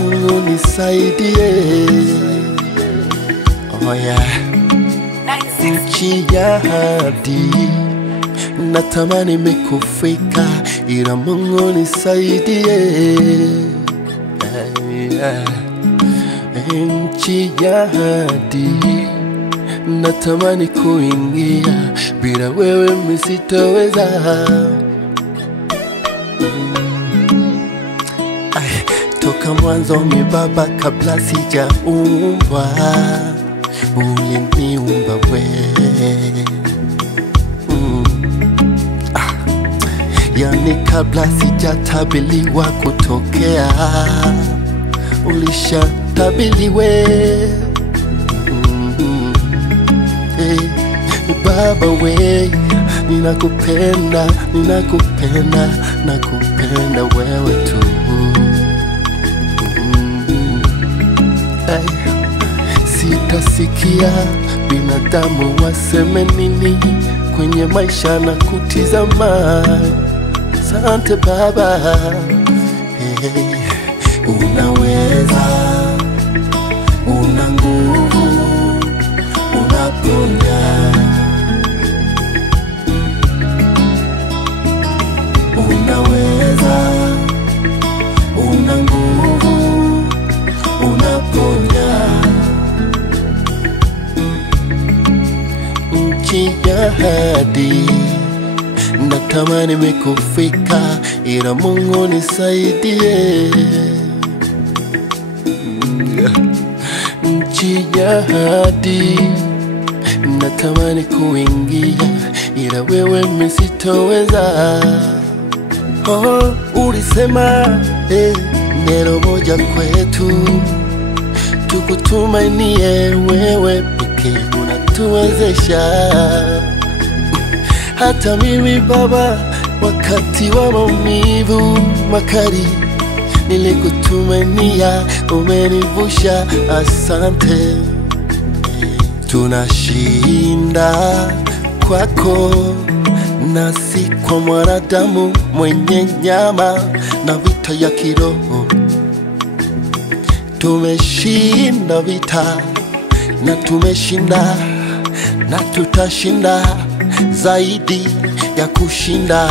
Mungu nisaidie. Oh yeah. Nchi ya ahadi natamani mikufika, ila Mungu nisaidie. Nchi ya ahadi natamani kuingia, bila wewe mimi sitaweza. Toka mwanzo mi Baba, kabla sijaumbwa uliniumba wewe. Yani kabla sijatabiliwa kutokea, ulishatabiriwe. Baba we, ninakupenda, ninakupenda, nakupenda wewe tu. Sitasikia binadamu waseme nini kwenye maisha na kutizama. Asante Baba, unaweza, una nguvu, unaponya. Unaweza, una nguvu, unaponya. Nchi ya ahadi natamani mikufika, ila Mungu nisaidie. Nchi ya ahadi natamani kuingia, ila wewe mimi sitaweza. Oh, ulisema neno moja kwetu, tukutumainie wewe pekee, unatuwezesha. Hata mimi Baba, wakati wa maumivu makali nilikutumainia, umenivusha. Asante. Tunashinda kwako, na si kwa mwanadamu mwenye nyama na vita ya kiroho. Tumeshinda vita na tumeshinda, na tutashinda zaidi ya kushinda.